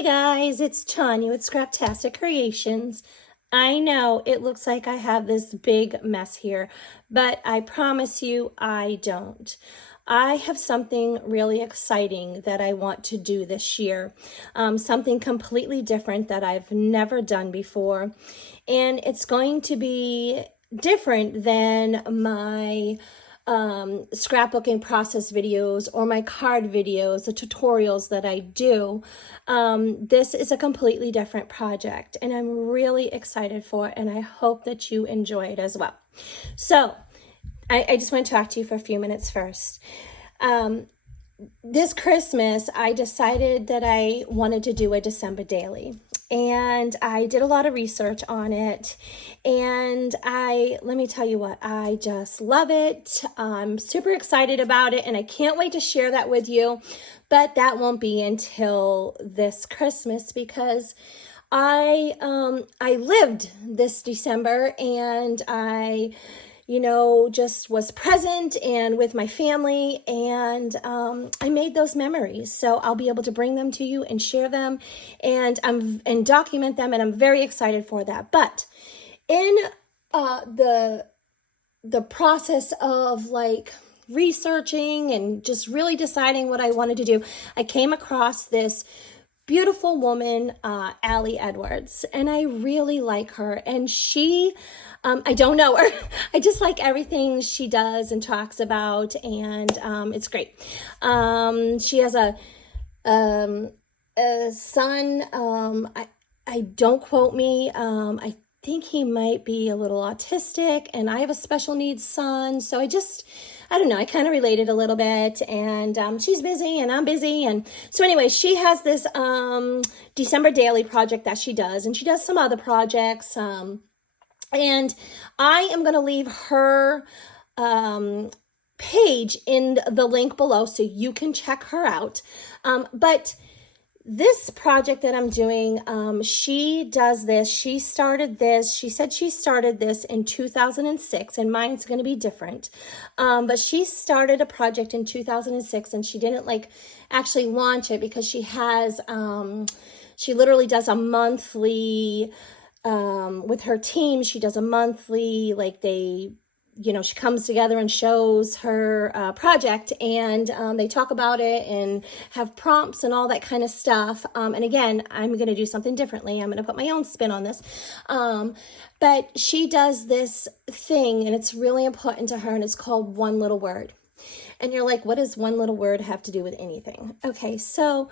Hey guys, it's Tanya with Scraptastic Creations. I know it looks like I have this big mess here, but I promise you I don't. I have something really exciting that I want to do this year, something completely different that I've never done before, and it's going to be different than my scrapbooking process videos or my card videos, the tutorials that I do. This is a completely different project and I'm really excited for it, and I hope that you enjoy it as well. So I just want to talk to you for a few minutes first. This Christmas, I decided that I wanted to do a December daily. And I did a lot of research on it. And let me tell you what, I just love it. I'm super excited about it and I can't wait to share that with you. But that won't be until this Christmas because I lived this December and I just was present and with my family, and I made those memories. So I'll be able to bring them to you and share them and document them, and I'm very excited for that. But in the process of researching and just really deciding what I wanted to do, I came across this beautiful woman, Ali Edwards, and I really like her. And she, I don't know her. I just like everything she does and talks about, and it's great. She has a son. I don't quote me. I think he might be a little autistic, and I have a special needs son. So I don't know, I kind of related a little bit, and she's busy and I'm busy. And so anyway, she has this December daily project that she does, and she does some other projects. And I am going to leave her page in the link below so you can check her out. But this project that I'm doing, she does this. She started this. She said she started this in 2006, and mine's going to be different. But she started a project in 2006, and she didn't actually launch it because she has, she literally does a monthly, with her team. She does a monthly, she comes together and shows her project, and they talk about it and have prompts and all that kind of stuff. And again, I'm going to do something differently. I'm going to put my own spin on this. But she does this thing, and it's really important to her, and it's called One Little Word. And you're like, what does one little word have to do with anything? Okay, so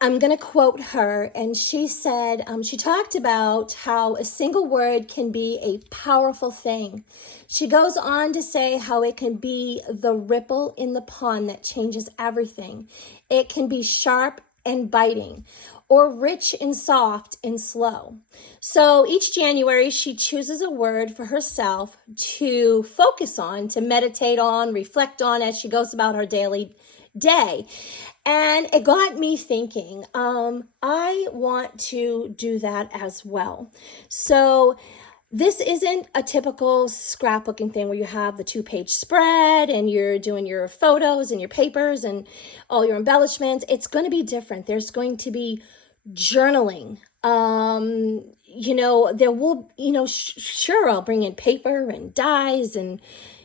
I'm going to quote her, and she said, she talked about how a single word can be a powerful thing. She goes on to say how it can be the ripple in the pond that changes everything. It can be sharp and biting, or rich and soft and slow. So each January, she chooses a word for herself to focus on, to meditate on, reflect on as she goes about her daily day. And it got me thinking, I want to do that as well. So this isn't a typical scrapbooking thing where you have the 2-page spread and you're doing your photos and your papers and all your embellishments. It's going to be different. There's going to be journaling. There will, sure, I'll bring in paper and dies and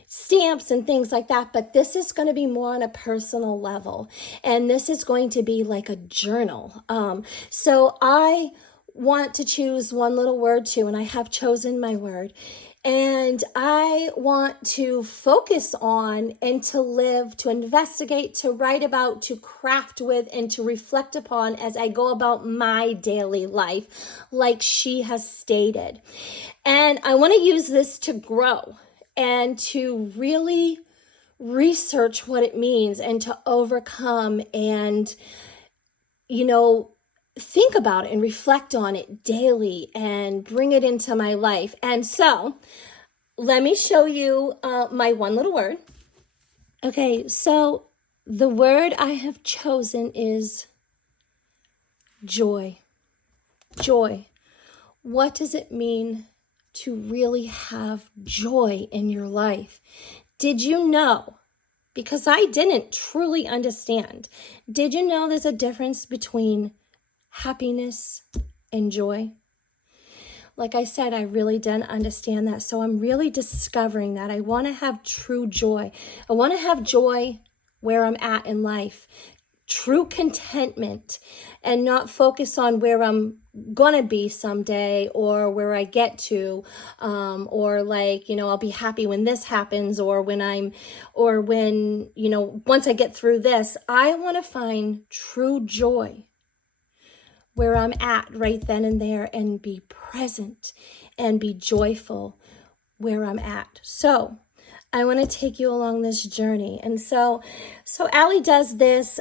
stamps and things like that, but this is going to be more on a personal level, and this is going to be like a journal. So I want to choose one little word too, and I have chosen my word, and I want to focus on and to live, to investigate, to write about, to craft with, and to reflect upon as I go about my daily life, like she has stated. And I want to use this to grow and to really research what it means and to overcome and, think about it and reflect on it daily and bring it into my life. And so let me show you my one little word. Okay, so the word I have chosen is joy. Joy. What does it mean to really have joy in your life? Did you know because I didn't truly understand. Did you know there's a difference between happiness and joy? Like I said, I really didn't understand that. So I'm really discovering that. I want to have true joy. I want to have joy where I'm at in life, true contentment, and not focus on where I'm gonna be someday or where I get to, or like, I'll be happy when this happens, or when once I get through this. I want to find true joy where I'm at right then and there, and be present and be joyful where I'm at. So I want to take you along this journey. And so Allie does this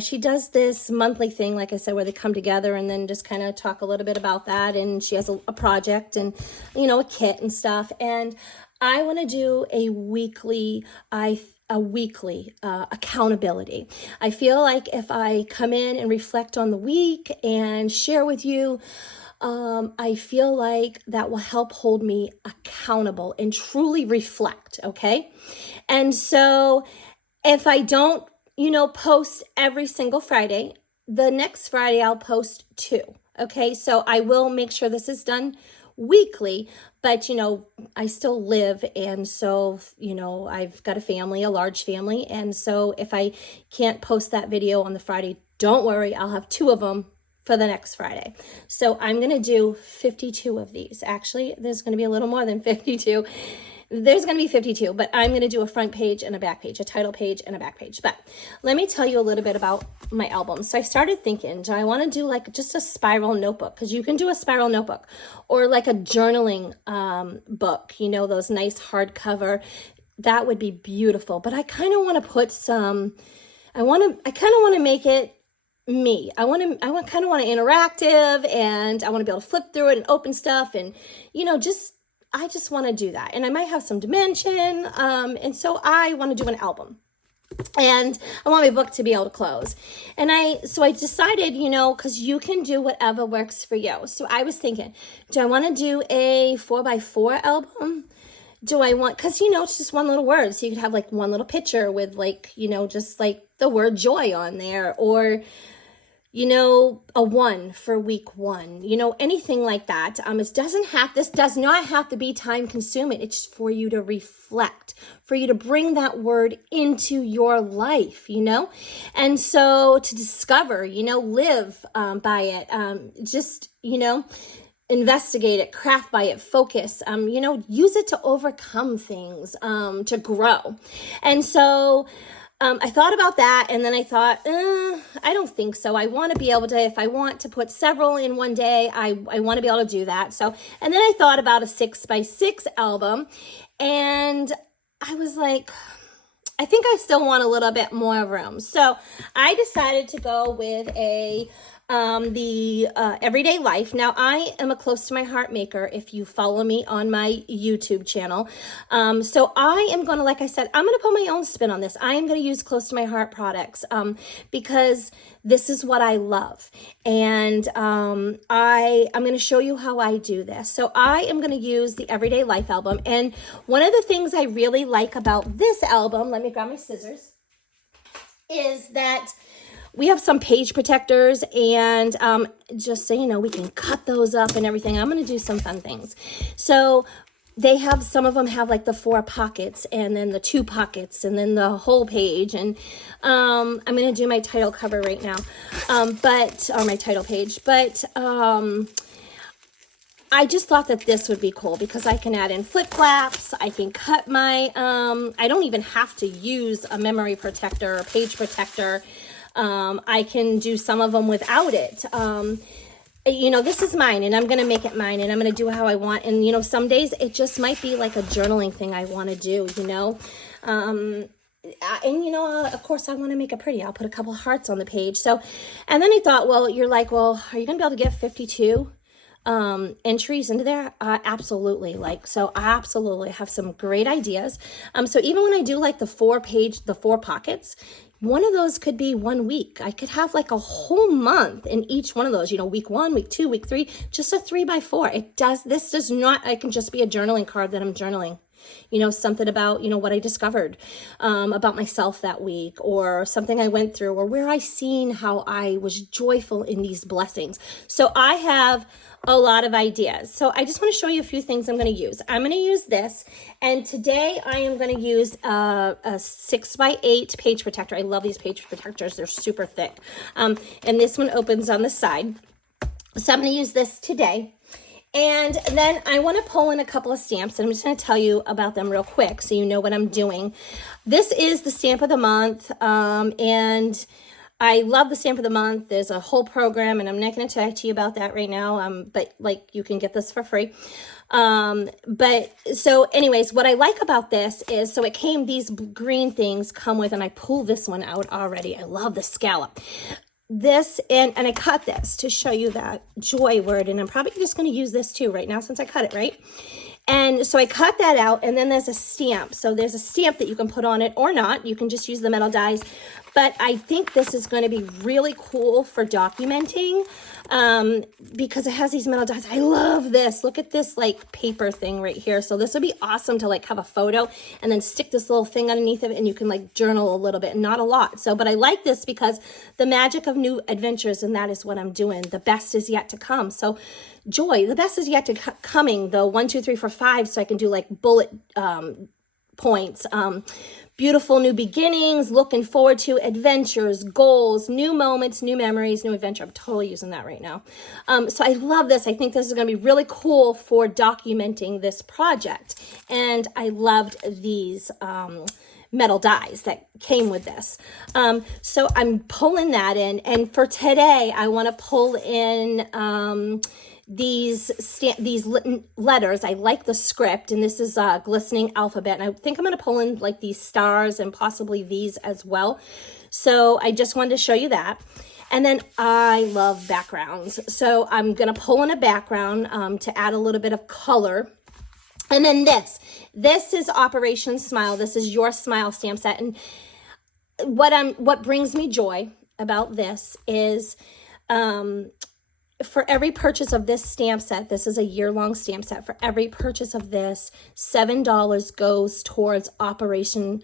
she does this monthly thing, like I said, where they come together and then just kind of talk a little bit about that. And she has a project and, a kit and stuff. And I want to do a weekly accountability. I feel like if I come in and reflect on the week and share with you, I feel like that will help hold me accountable and truly reflect, okay? And so if I don't, post every single Friday, the next Friday I'll post 2, okay? So I will make sure this is done weekly, but I still live, and so I've got a large family, and so if I can't post that video on the Friday, don't worry, I'll have 2 of them for the next Friday. So I'm going to do 52 of these. Actually, there's going to be a little more than 52. There's going to be 52, but I'm going to do a front page and a back page, a title page and a back page. But let me tell you a little bit about my album. So I started thinking, do I want to do like just a spiral notebook? Because you can do a spiral notebook, or like a journaling book, those nice hardcover. That would be beautiful. But I kind of want to put I kind of want to make it me. I kind of want to interactive, and I want to be able to flip through it and open stuff, and I just want to do that. And I might have some dimension, and so I want to do an album, and I want my book to be able to close. And I decided, because you can do whatever works for you. So I was thinking, do I want to do a 4x4 album? Do I want, because it's just one little word, so you could have like one little picture with like just like the word joy on there, or a 1 for week 1, anything like that. This does not have to be time consuming. It's just for you to reflect, for you to bring that word into your life, and so to discover, live by it, investigate it, craft by it, focus, use it to overcome things, to grow. And so I thought about that, and then I thought, I don't think so. I want to be able to, if I want to put several in one day, I want to be able to do that. So, and then I thought about a 6x6 album, and I was like, I think I still want a little bit more room. So I decided to go with the Everyday Life. Now, I am a Close to My Heart maker if you follow me on my YouTube channel. So I am going to, like I said, I'm going to put my own spin on this. I am going to use Close to My Heart products because this is what I love. And I'm going to show you how I do this. So I am going to use the Everyday Life album. And one of the things I really like about this album, let me grab my scissors, is that we have some page protectors, and just so you know, we can cut those up and everything. I'm going to do some fun things. So they have, some of them have like the 4 pockets, and then the 2 pockets, and then the whole page. And I'm going to do my title cover right now, or my title page. But I just thought that this would be cool because I can add in flip flaps. I can cut my, I don't even have to use a memory protector or page protector. I can do some of them without it. This is mine, and I'm going to make it mine, and I'm going to do how I want. And, some days it just might be like a journaling thing I want to do, of course I want to make it pretty. I'll put a couple hearts on the page. So, and then I thought, are you going to be able to get 52 entries into there? Absolutely. So I absolutely have some great ideas. So even when I do like the 4 pockets, one of those could be 1 week. I could have like a whole month in each one of those, week 1, week 2, week 3, just a 3x4. It can just be a journaling card that I'm journaling. You know, something about, you know, what I discovered about myself that week, or something I went through, or where I seen how I was joyful in these blessings. So I have a lot of ideas. So I just want to show you a few things I'm going to use. I'm going to use this, and today I am going to use a 6x8 page protector. I love these page protectors. They're super thick. And this one opens on the side. So I'm going to use this today. And then I want to pull in a couple of stamps, and I'm just going to tell you about them real quick so you know what I'm doing. This is the stamp of the month, and I love the stamp of the month. There's a whole program, and I'm not going to talk to you about that right now, but like you can get this for free. But so anyways, what I like about this is, so it came, these green things come with, and I pull this one out already. I love the scallop. This, and I cut this to show you that joy word, and I'm probably just going to use this too right now since I cut it, right? And so I cut that out, and then there's a stamp. So there's a stamp that you can put on it or not. You can just use the metal dies. But I think this is going to be really cool for documenting because it has these metal dies. I love this. Look at this like paper thing right here. So this would be awesome to like have a photo and then stick this little thing underneath of it, and you can like journal a little bit, not a lot. So, but I like this because the magic of new adventures, and that is what I'm doing. The best is yet to come. So joy, the best is yet to coming, the 1, 2, 3, 4, 5. So I can do like bullet points, beautiful new beginnings, looking forward to adventures, goals, new moments, new memories, new adventure. I'm totally using that right now. So I love this. I think this is going to be really cool for documenting this project. And I loved these metal dies that came with this. So I'm pulling that in. And for today, I want to pull in these letters. I like the script, and this is a glistening alphabet, and I think I'm going to pull in like these stars and possibly these as well. So I just wanted to show you that. And then I love backgrounds, so I'm going to pull in a background to add a little bit of color. And then this is Operation Smile. This is your smile stamp set, and what brings me joy about this is for every purchase of this stamp set, this is a year-long stamp set, for every purchase of this, $7 goes towards Operation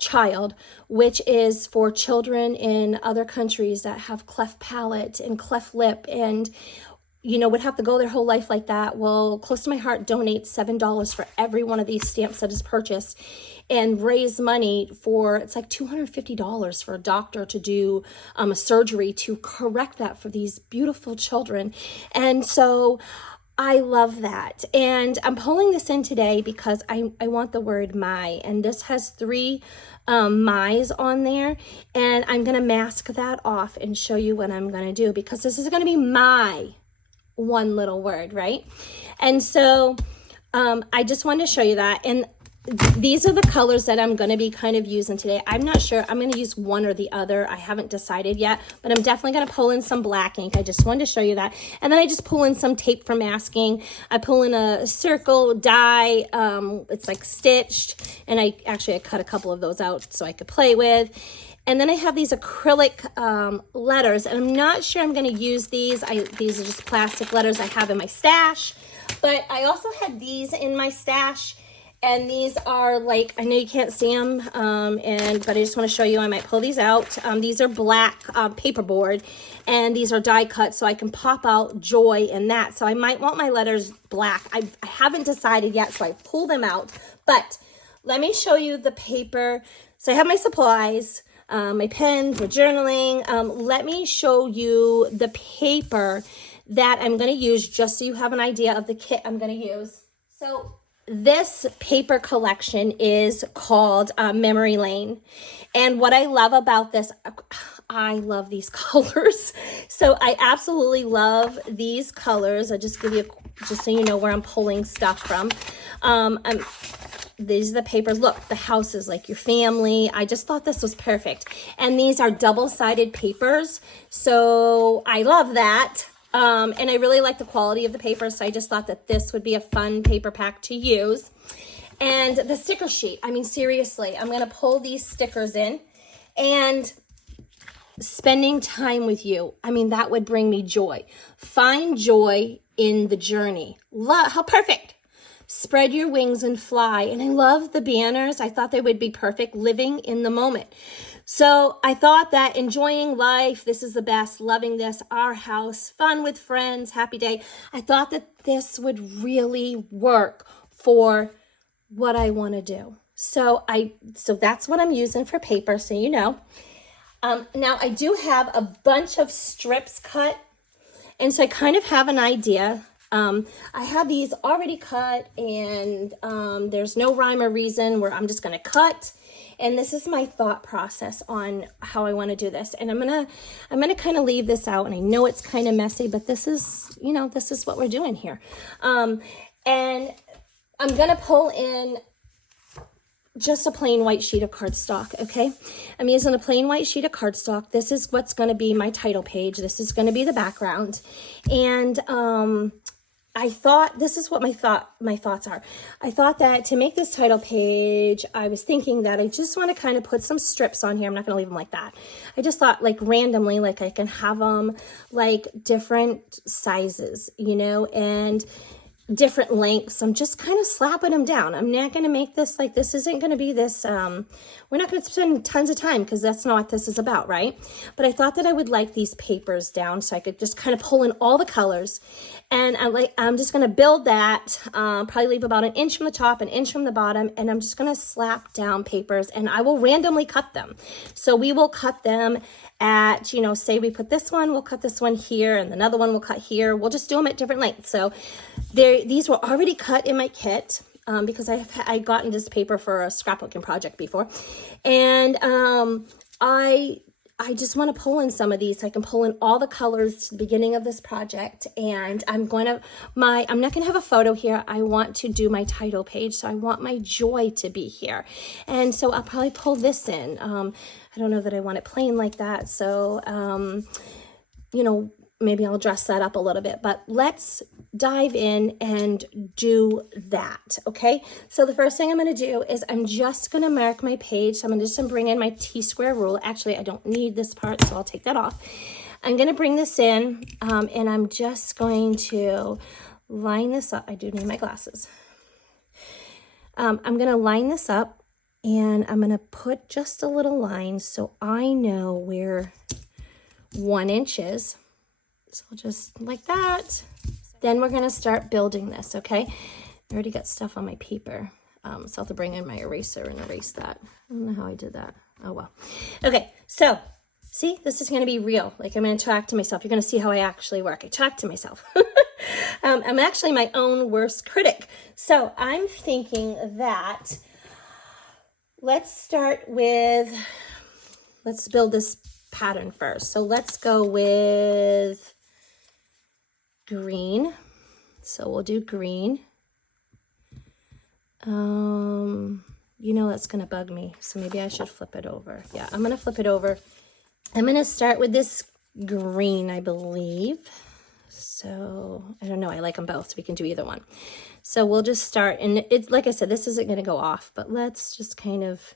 Child, which is for children in other countries that have cleft palate and cleft lip and, you know, would have to go their whole life like that. Well, Close to My Heart donates $7 for every one of these stamps that is purchased, and raise money for, it's like $250 for a doctor to do a surgery to correct that for these beautiful children. And so I love that. And I'm pulling this in today because I want the word my, and this has 3 my's on there, and I'm going to mask that off and show you what I'm going to do, because this is going to be my one little word, right? And so I just wanted to show you that. And these are the colors that I'm going to be kind of using today. I'm not sure. I'm going to use one or the other. I haven't decided yet, but I'm definitely going to pull in some black ink. I just wanted to show you that. And then I just pull in some tape for masking. I pull in a circle die. It's like stitched. And I cut a couple of those out so I could play with. And then I have these acrylic letters, and I'm not sure I'm going to use these. These are just plastic letters I have in my stash. But I also had these in my stash. And these are like, I know you can't see them, but I just want to show you. I might pull these out. These are black paperboard, and these are die cut, so I can pop out joy in that. So I might want my letters black. I haven't decided yet, so I pull them out. But let me show you the paper. So I have my supplies, my pens, my journaling. Let me show you the paper that I'm going to use, just so you have an idea of the kit I'm going to use. So this paper collection is called Memory Lane. And what I love about this, I love these colors. So I absolutely love these colors. I'll just give you, just so you know where I'm pulling stuff from. These are the papers. Look, the house is like your family. I just thought this was perfect. And these are double-sided papers. So I love that. And I really like the quality of the paper, so I just thought that this would be a fun paper pack to use. And the sticker sheet, I mean, seriously, I'm going to pull these stickers in, and spending time with you, I mean, that would bring me joy. Find joy in the journey. How perfect. spread your wings and fly. And I love the banners. I thought they would be perfect, living in the moment. So I thought that enjoying life, this is the best, loving this, our house, fun with friends, happy day. I thought that this would really work for what I want to do. So that's what I'm using for paper, so you know. Now I do have a bunch of strips cut, and so I kind of have an idea. I have these already cut, and there's no rhyme or reason where I'm just going to cut. And this is my thought process on how I want to do this. And I'm gonna kind of leave this out. And I know it's kind of messy, but this is, you know, this is what we're doing here. And I'm gonna pull in just a plain white sheet of cardstock, okay? I'm using a plain white sheet of cardstock. This is what's going to be my title page. This is going to be the background. And I thought, this is what my thoughts are. I thought that to make this title page, I was thinking that I just want to kind of put some strips on here. I'm not going to leave them like that. I just thought like randomly, like I can have them like different sizes, you know, and different lengths. I'm just kind of slapping them down. I'm not going to make this like, this isn't going to be this, we're not going to spend tons of time because that's not what this is about, right? But I thought that I would like these papers down so I could just kind of pull in all the colors. And I'm just going to build that, probably leave about 1 inch from the top, 1 inch from the bottom, and I'm just going to slap down papers and I will randomly cut them. So we will cut them at, you know, say we put this one, we'll cut this one here, and another one we'll cut here. We'll just do them at different lengths. So these were already cut in my kit because I gotten this paper for a scrapbooking project before. And I just want to pull in some of these. So I can pull in all the colors to the beginning of this project. And I'm not going to have a photo here. I want to do my title page. So I want my joy to be here. And so I'll probably pull this in. I don't know that I want it plain like that. So, you know, maybe I'll dress that up a little bit, but let's dive in and do that, okay? So the first thing I'm going to do is I'm just going to mark my page. So I'm going to just bring in my T-square rule. Actually, I don't need this part, so I'll take that off. I'm going to bring this in, and I'm just going to line this up. I do need my glasses. I'm going to line this up, and I'm going to put just a little line so I know where 1 inch is. So just like that. Then we're going to start building this, okay? I already got stuff on my paper. So I'll have to bring in my eraser and erase that. I don't know how I did that. Oh, well. Okay, so see, this is going to be real. Like I'm going to talk to myself. You're going to see how I actually work. I talk to myself. I'm actually my own worst critic. So I'm thinking that let's build this pattern first. So let's go with green. So we'll do green. You know, that's going to bug me. So maybe I should flip it over. Yeah, I'm going to flip it over. I'm going to start with this green, I believe. So I don't know. I like them both. So we can do either one. So we'll just start. And it's like I said, this isn't going to go off, but let's kind of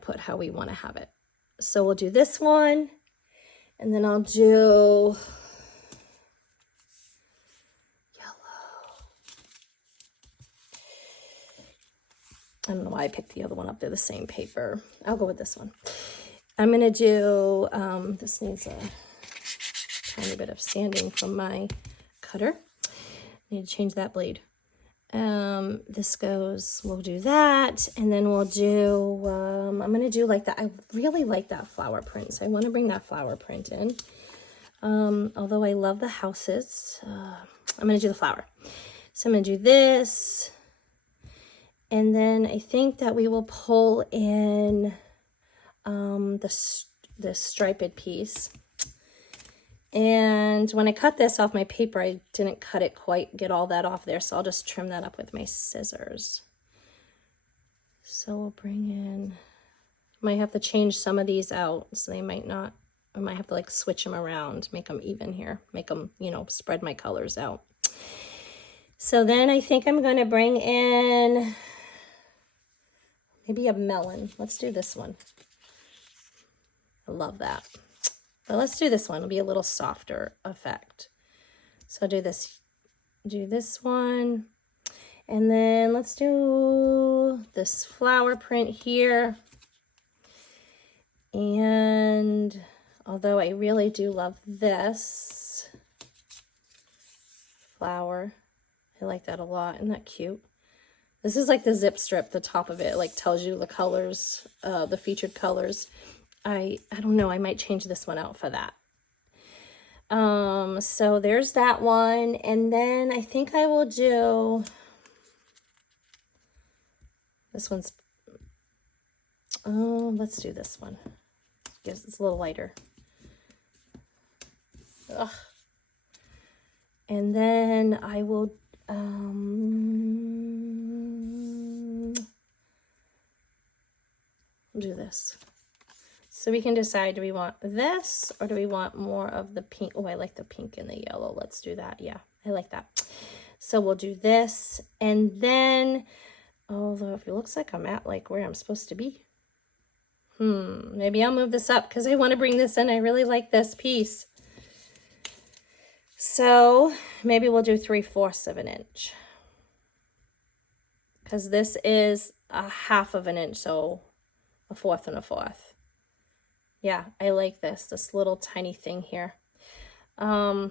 put how we want to have it. So we'll do this one, and then I'll do yellow. I don't know why I picked the other one up. They're the same paper. I'll go with this one. I'm going to do, this needs a tiny bit of sanding from my cutter. I need to change that blade. This goes, we'll do that, and then we'll do, I'm going to do like that. I really like that flower print, so I want to bring that flower print in. Although I love the houses, I'm going to do the flower. So I'm going to do this, and then I think that we will pull in, the striped piece. And when I cut this off my paper, I didn't cut it quite, get all that off there. So I'll just trim that up with my scissors. So we'll bring in, might have to change some of these out. So they might not, I might have to like switch them around, make them even here, make them, you know, spread my colors out. So then I think I'm going to bring in maybe a melon. Let's do this one. I love that. But let's do this one. It'll be a little softer effect. So I'll do this one. And then let's do this flower print here. And although I really do love this flower, I like that a lot. Isn't that cute? This is like the zip strip, the top of it like tells you the colors, the featured colors. I don't know, I might change this one out for that. So there's that one. And then I think I will do, this one's, oh, let's do this one. It's a little lighter. Ugh. And then I will, do this. So we can decide, do we want this or do we want more of the pink? Oh, I like the pink and the yellow. Let's do that. Yeah, I like that. So we'll do this. And then, although if it looks like I'm at like where I'm supposed to be. Maybe I'll move this up because I want to bring this in. I really like this piece. So maybe we'll do 3/4 of an inch. Because this is a 1/2 of an inch, so 1/4 and 1/4. Yeah, I like this little tiny thing here. All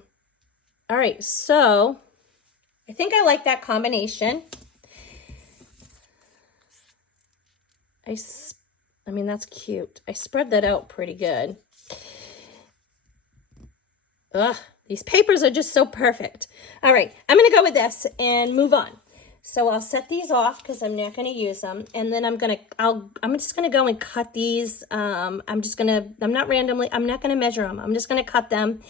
right, so I think I like that combination. I mean, that's cute. I spread that out pretty good. Ugh, these papers are just so perfect. All right, I'm gonna go with this and move on. So I'll set these off because I'm not going to use them. And then I'm just going to go and cut these. I'm not going to measure them. I'm just going to cut them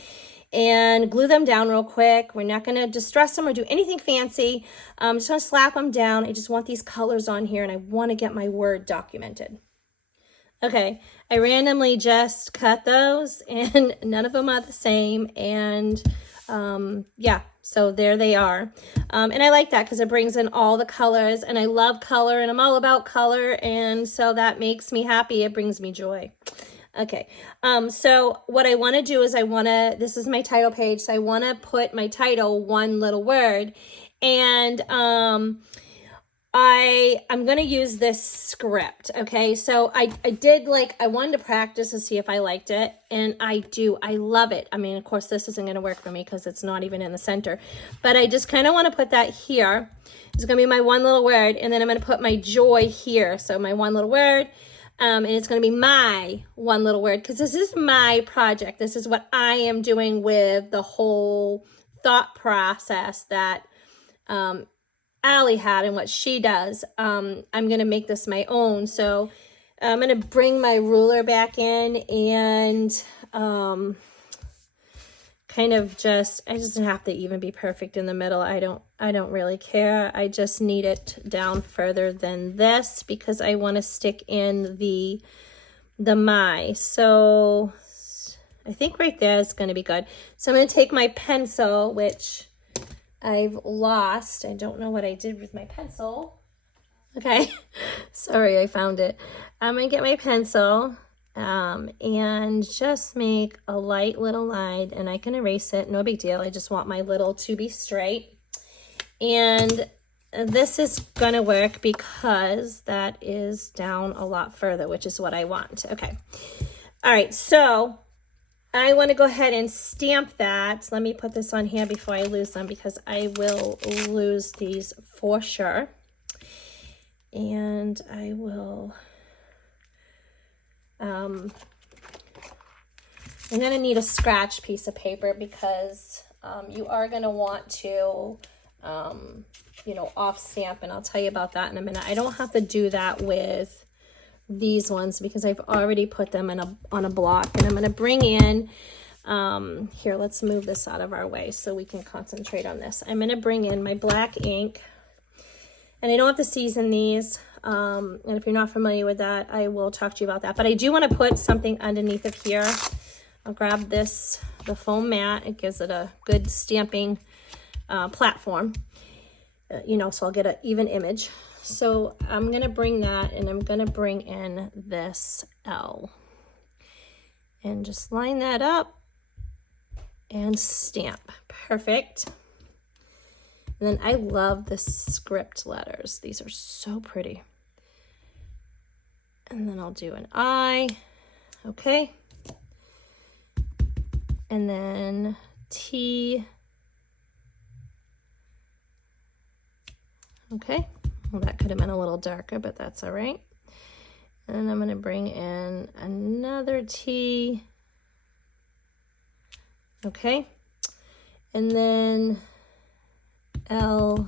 and glue them down real quick. We're not going to distress them or do anything fancy. I'm just going to slap them down. I just want these colors on here and I want to get my word documented. Okay, I randomly just cut those and none of them are the same. And yeah, so there they are. And I like that because it brings in all the colors and I love color and I'm all about color. And so that makes me happy. It brings me joy. Okay. So what I want to do is this is my title page. So I want to put my title, one little word. And, I'm going to use this script. Okay. So I wanted to practice to see if I liked it. And I love it. I mean, of course, this isn't going to work for me because it's not even in the center, but I just kind of want to put that here. It's going to be my one little word. And then I'm going to put my joy here. So my one little word. And it's going to be my one little word because this is my project. This is what I am doing with the whole thought process that, Allie had and what she does. I'm going to make this my own. So I'm going to bring my ruler back in and kind of I just have to even be perfect in the middle. I don't really care. I just need it down further than this because I want to stick in the my. So I think right there is going to be good. So I'm going to take my pencil, which I've lost. I don't know what I did with my pencil. Okay. Sorry, I found it. I'm going to get my pencil and just make a light little line and I can erase it. No big deal. I just want my little to be straight. And this is going to work because that is down a lot further, which is what I want. Okay. All right. So I want to go ahead and stamp that. Let me put this on here before I lose them because I will lose these for sure. And I will, I'm going to need a scratch piece of paper because you are going to want to, off stamp, and I'll tell you about that in a minute. I don't have to do that with these ones because I've already put them on a block, and I'm going to bring in here, let's move this out of our way so we can concentrate on this. I'm going to bring in my black ink, and I don't have to season these, and if you're not familiar with that, I will talk to you about that, but I do want to put something underneath of here. I'll grab the foam mat. It gives it a good stamping platform, so I'll get an even image. So I'm going to bring that, and I'm going to bring in this L and just line that up and stamp. Perfect. And then I love the script letters. These are so pretty. And then I'll do an I, okay. And then T, okay. Well, that could have been a little darker, but that's all right. And then I'm going to bring in another T, okay. And then L,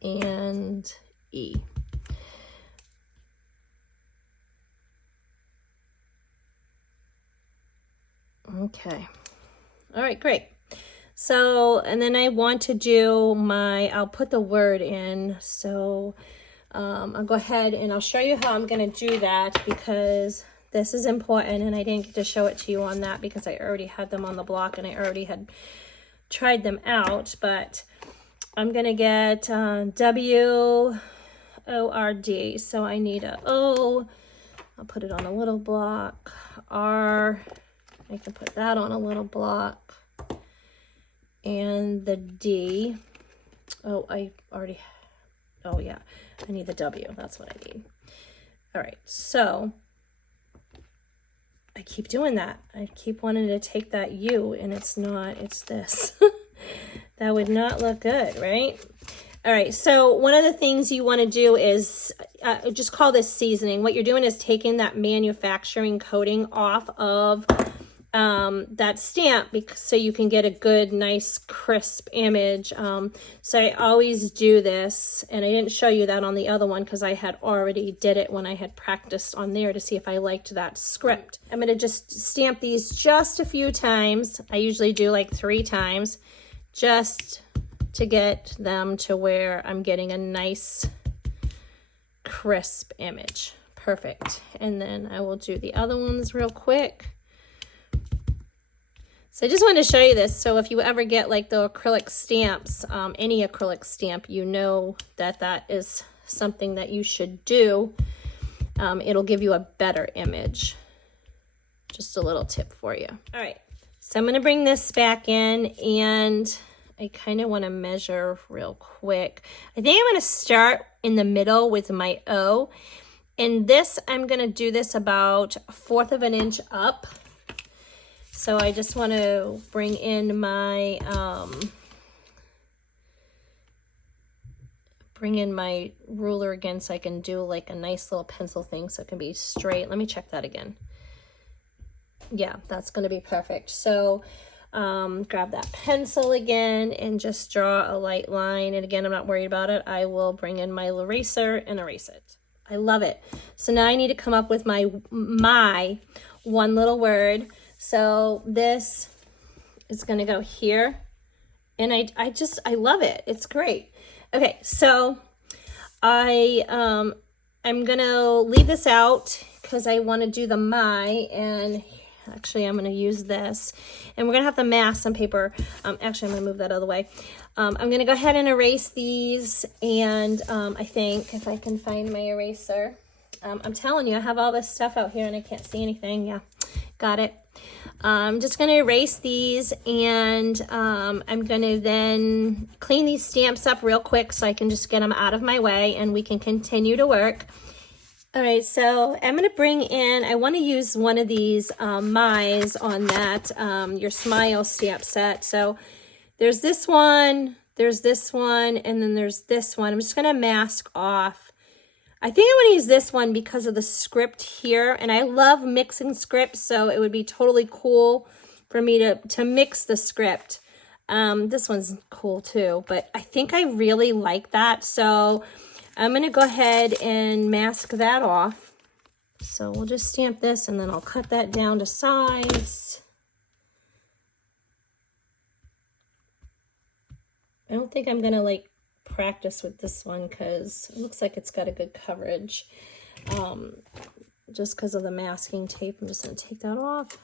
and E. Okay. All right, great. So, and then I want to do I'll put the word in. So I'll go ahead and I'll show you how I'm going to do that, because this is important, and I didn't get to show it to you on that because I already had them on the block and I already had tried them out. But I'm going to get W-O-R-D. So I need a O. I'll put it on a little block. R. I can put that on a little block. And the D. Oh, oh yeah. I need the W. That's what I need. All right. So I keep doing that. I keep wanting to take that U, and it's not. It's this. That would not look good, right? All right, so one of the things you want to do is just call this seasoning. What you're doing is taking that manufacturing coating off of that stamp, so you can get a good, nice, crisp image. So I always do this, and I didn't show you that on the other one because I had already did it when I had practiced on there to see if I liked that script. I'm going to just stamp these just a few times. I usually do like 3 times, just to get them to where I'm getting a nice, crisp image. Perfect. And then I will do the other ones real quick. So I just wanted to show you this. So if you ever get like the acrylic stamps, any acrylic stamp, you know that that is something that you should do. It'll give you a better image. Just a little tip for you. All right, so I'm going to bring this back in, and I kind of want to measure real quick. I think I'm going to start in the middle with my O. And this, I'm going to do this about 1/4 of an inch up. So I just want to bring in my ruler again, so I can do like a nice little pencil thing so it can be straight. Let me check that again. Yeah, that's going to be perfect. So grab that pencil again and just draw a light line. And again, I'm not worried about it. I will bring in my eraser and erase it. I love it. So now I need to come up with my one little word. So this is going to go here, and I love it. It's great. Okay, so I'm going to leave this out because I want to do the and actually I'm going to use this, and we're going to have to mask some paper. Actually, I'm going to move that out of the way. I'm going to go ahead and erase these, and I think if I can find my eraser. I'm telling you, I have all this stuff out here and I can't see anything. Yeah, got it. I'm just going to erase these, and I'm going to then clean these stamps up real quick so I can just get them out of my way and we can continue to work. All right, so I'm going to bring in, I want to use one of these My's on that, your Smile stamp set. So there's this one, and then there's this one. I'm just going to mask off. I think I want to use this one because of the script here, and I love mixing scripts, so it would be totally cool for me to mix the script. This one's cool too, but I think I really like that, so I'm going to go ahead and mask that off. So we'll just stamp this, and then I'll cut that down to size. I don't think I'm going to like practice with this one because it looks like it's got a good coverage. Just because of the masking tape, I'm just going to take that off.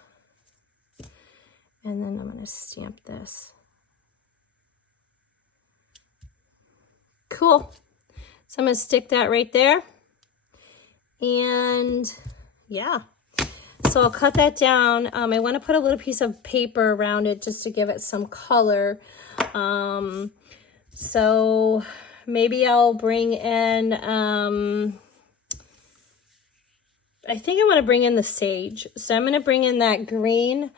And then I'm going to stamp this. Cool. So I'm going to stick that right there. And yeah. So I'll cut that down. I want to put a little piece of paper around it just to give it some color. So maybe I'll bring in, I think I want to bring in the sage. So I'm going to bring in that green.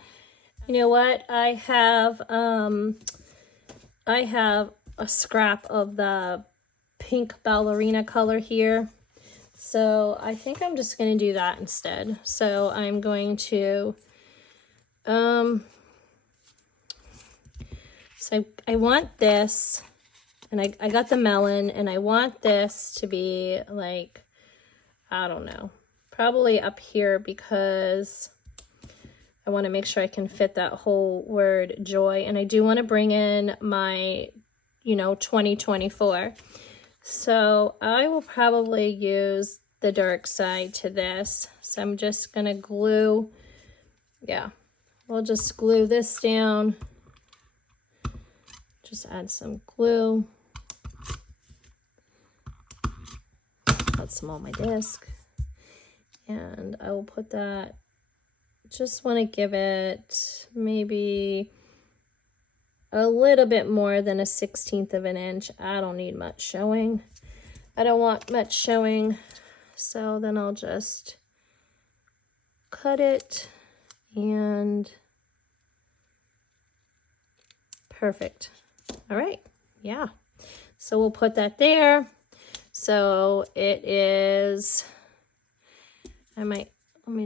You know what? I have a scrap of the pink ballerina color here. So I think I'm just going to do that instead. So I'm going to, so I want this, and I got the melon, and I want this to be like, I don't know, probably up here, because I want to make sure I can fit that whole word joy. And I do want to bring in my, 2024. So I will probably use the dark side to this. So I'm just going to glue, we'll just glue this down. Just add some glue. Put some on my disc. And I will put that, just want to give it maybe a little bit more than a 1/16 of an inch. I don't need much showing. I don't want much showing. So then I'll just cut it, and perfect. All right. Yeah. So we'll put that there. So it is, let me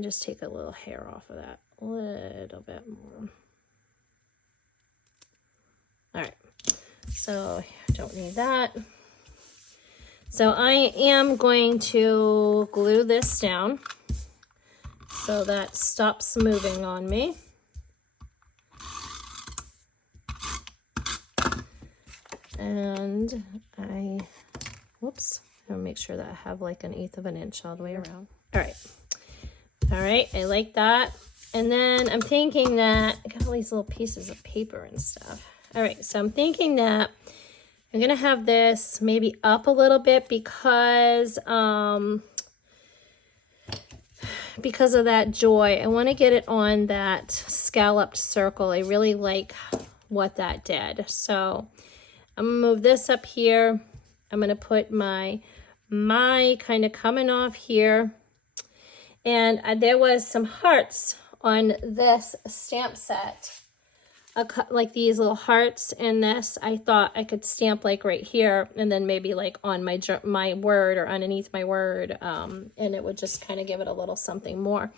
just take a little hair off of that, a little bit more. All right, so I don't need that. So I am going to glue this down so that stops moving on me. And whoops, I'll make sure that I have like 1/8 of an inch all the way around. All right, I like that. And then I'm thinking that, I got all these little pieces of paper and stuff. All right, so I'm thinking that I'm gonna have this maybe up a little bit because of that joy. I want to get it on that scalloped circle. I really like what that did. So I'm gonna move this up here. I'm gonna put my kind of coming off here. And there was some hearts on this stamp set. Like these little hearts in this. I thought I could stamp like right here, and then maybe like on my word or underneath my word, and it would just kind of give it a little something more.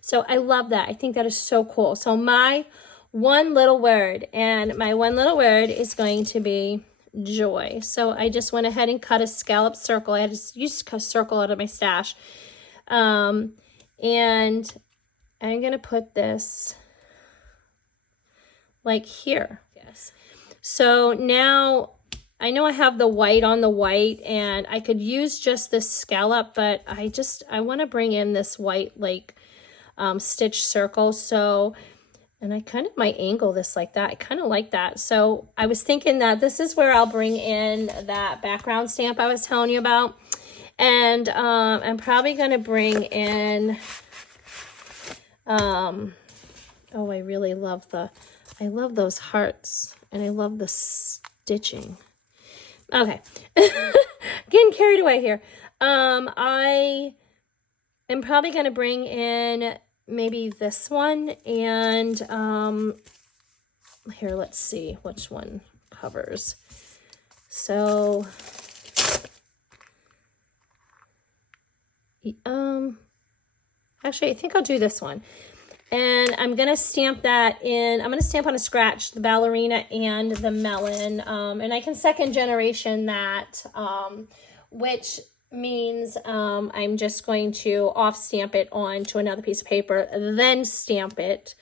So I love that. I think that is so cool. So my one little word, and my one little word is going to be joy. So I just went ahead and cut a scallop circle. I had to use a circle out of my stash, and I'm gonna put this like here. Yes. So now I know I have the white on the white, and I could use just this scallop, but I want to bring in this white like stitch circle. So, and I kind of might angle this like that. I kind of like that. So I was thinking that this is where I'll bring in that background stamp I was telling you about. And I'm probably going to bring in, oh, I really love I love those hearts, and I love the stitching. Okay, getting carried away here. I am probably going to bring in maybe this one, and here, let's see which one covers. So, actually, I think I'll do this one. And I'm going to stamp that in. I'm going to stamp on a scratch the ballerina and the melon. And I can second generation that, which means I'm just going to off stamp it onto another piece of paper, then stamp it.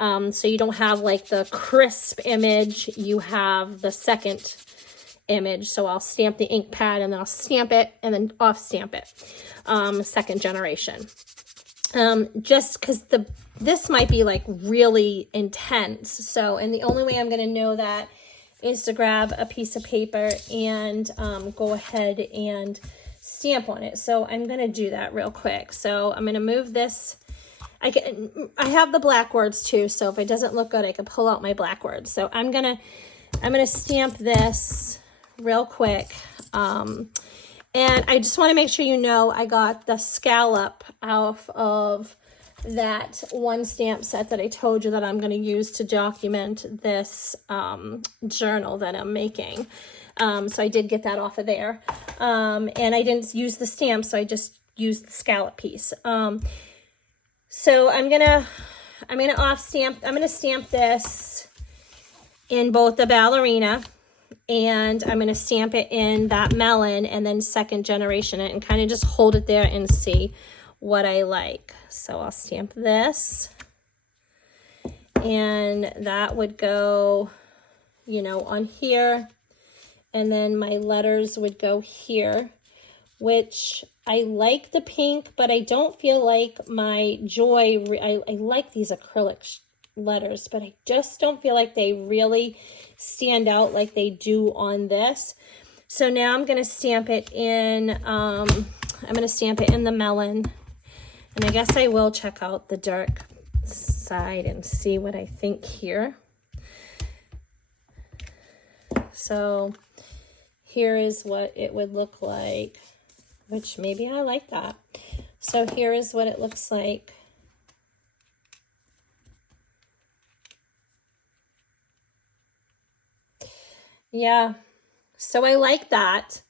So you don't have like the crisp image, you have the second image. So I'll stamp the ink pad, and then I'll stamp it and then off stamp it, second generation. Just because this might be like really intense. So, and the only way I'm going to know that is to grab a piece of paper and go ahead and stamp on it. So I'm going to do that real quick. So I'm going to move this I have the black words too, so if it doesn't look good, I can pull out my black words. So I'm gonna stamp this real quick. And I just want to make sure you know I got the scallop out of that one stamp set that I told you that I'm going to use to document this journal that I'm making. So I did get that off of there. And I didn't use the stamp, so I just used the scallop piece. So I'm gonna stamp this in both the ballerina, and I'm going to stamp it in that melon and then second generation it and kind of just hold it there and see what I like. So I'll stamp this, and that would go, you know, on here, and then my letters would go here, which I like the pink, but I don't feel like my Joy, I like these acrylic letters, but I just don't feel like they really stand out like they do on this. So now I'm going to stamp it in, I'm going to stamp it in the melon, and I guess I will check out the dark side and see what I think here. So here is what it would look like, which maybe I like that. So here is what it looks like. Yeah, so I like that.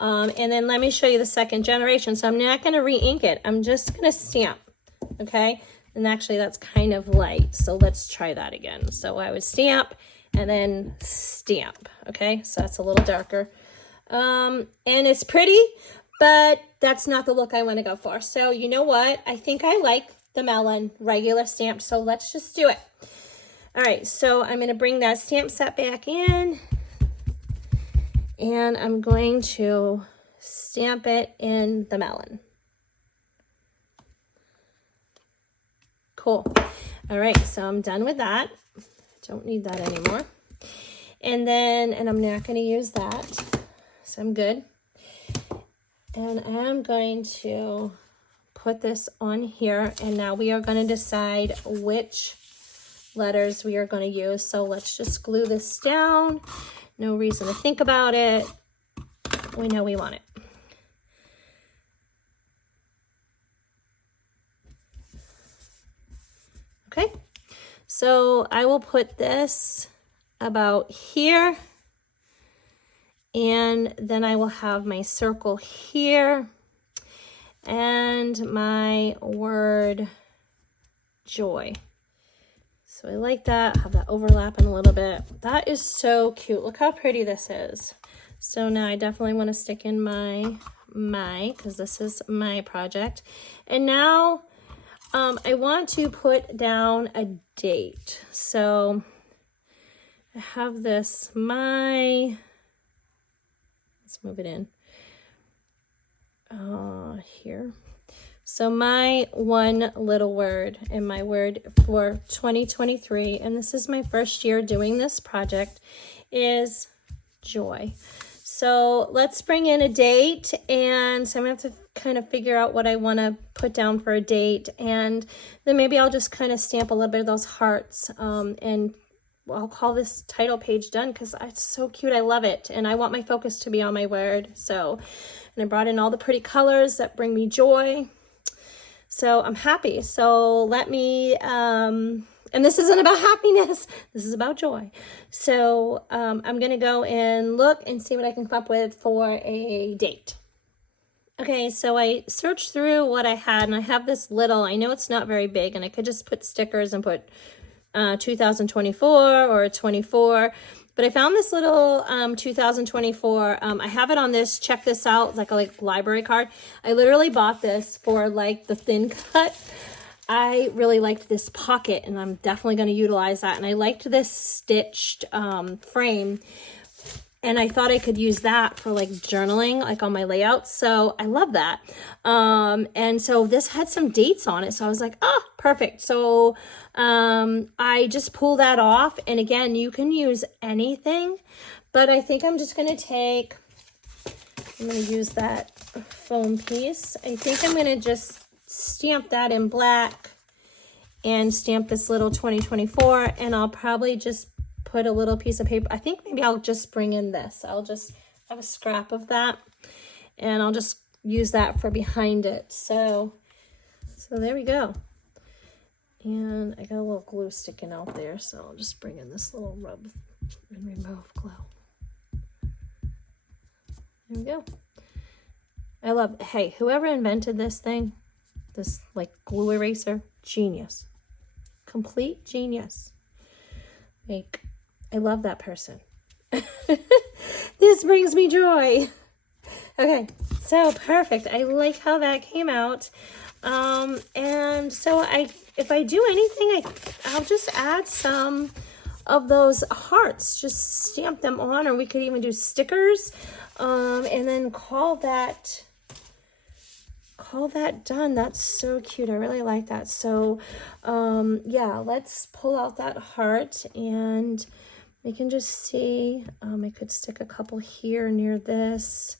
And then let me show you the second generation. So I'm not going to re-ink it. I'm just going to stamp, okay? And actually that's kind of light, so let's try that again. So I would stamp and then stamp, okay? So that's a little darker. And it's pretty, but that's not the look I want to go for. So you know what? I think I like the melon regular stamp, so let's just do it. All right, so I'm going to bring that stamp set back in, and I'm going to stamp it in the melon. Cool. All right, so I'm done with that. Don't need that anymore. And I'm not going to use that, so I'm good. And I'm going to put this on here, and now we are going to decide which letters we are going to use. So let's just glue this down. No reason to think about it. We know we want it. Okay, so I will put this about here, and then I will have my circle here and my word joy. So I like that, have that overlapping a little bit. That is so cute. Look how pretty this is. So now I definitely want to stick in my, because this is my project. And now I want to put down a date. So I have this, let's move it in here. So my one little word, and my word for 2023, and this is my first year doing this project, is joy. So let's bring in a date, and so I'm going to have to kind of figure out what I want to put down for a date, and then maybe I'll just kind of stamp a little bit of those hearts, and I'll call this title page done because it's so cute. I love it, and I want my focus to be on my word. So, and I brought in all the pretty colors that bring me joy. So I'm happy. So let me, and this isn't about happiness. This is about joy. So I'm going to go and look and see what I can come up with for a date. Okay, so I searched through what I had, and I have this little, I know it's not very big, and I could just put stickers and put 2024 or 24. But I found this little 2024. I have it on this, check this out, like a library card. I literally bought this for like the thin cut. I really liked this pocket, and I'm definitely going to utilize that. And I liked this stitched frame, and I thought I could use that for like journaling, like on my layouts. So I love that. And so this had some dates on it. So I was like, oh, perfect. So I just pull that off. And again, you can use anything, but I think I'm just going to I'm going to use that foam piece. I think I'm going to just stamp that in black and stamp this little 2024, and I'll probably just put a little piece of paper. I think maybe I'll just bring in this. I'll just have a scrap of that, and I'll just use that for behind it. So there we go. And I got a little glue sticking out there, so I'll just bring in this little rub and remove glue. There we go. I love, hey, whoever invented this thing, this like glue eraser, genius. Complete genius. Like, I love that person. This brings me joy. Okay, so perfect. I like how that came out. And so if I do anything, I'll just add some of those hearts, just stamp them on, or we could even do stickers, and then call that done. That's so cute. I really like that. So yeah, let's pull out that heart, and we can just see, I could stick a couple here near this.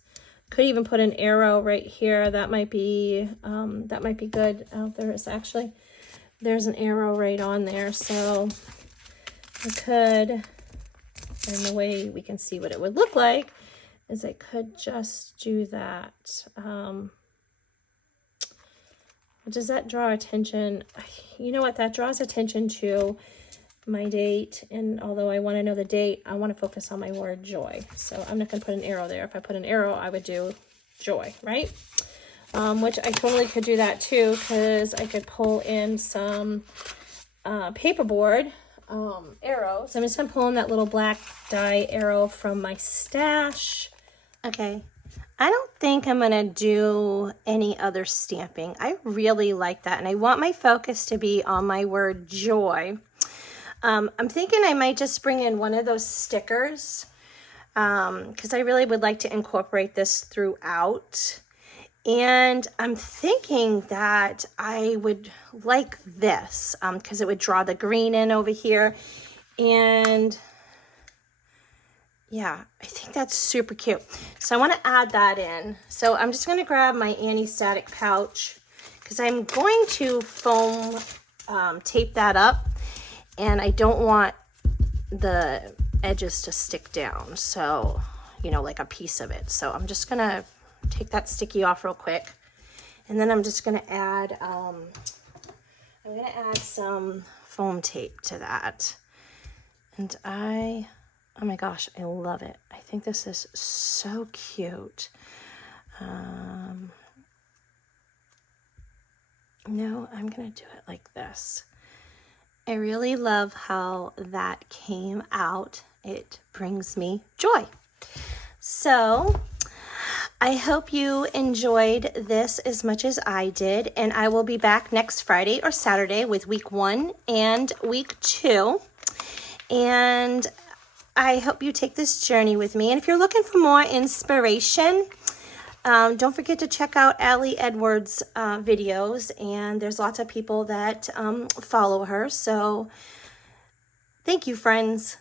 Could even put an arrow right here. That might be good. Oh, there's an arrow right on there. So I could, and the way we can see what it would look like is I could just do that. Does that draw attention? You know what? That draws attention to my date, and although I want to know the date, I want to focus on my word joy. So I'm not going to put an arrow there. If I put an arrow, I would do joy, right? Which I totally could do that too, because I could pull in some paperboard arrows. I'm just going to pull in that little black die arrow from my stash. Okay, I don't think I'm going to do any other stamping. I really like that, and I want my focus to be on my word joy. I'm thinking I might just bring in one of those stickers, because I really would like to incorporate this throughout. And I'm thinking that I would like this, because it would draw the green in over here. And yeah, I think that's super cute. So I want to add that in. So I'm just going to grab my anti-static pouch, because I'm going to foam tape that up. And I don't want the edges to stick down, so, you know, like a piece of it. So I'm just gonna take that sticky off real quick, and then I'm just gonna add, some foam tape to that. And oh my gosh, I love it. I think this is so cute. No, I'm gonna do it like this. I really love how that came out. It brings me joy. So I hope you enjoyed this as much as I did, and I will be back next Friday or Saturday with week 1 and week 2. And I hope you take this journey with me. And if you're looking for more inspiration, don't forget to check out Allie Edwards' videos, and there's lots of people that follow her. So thank you, friends.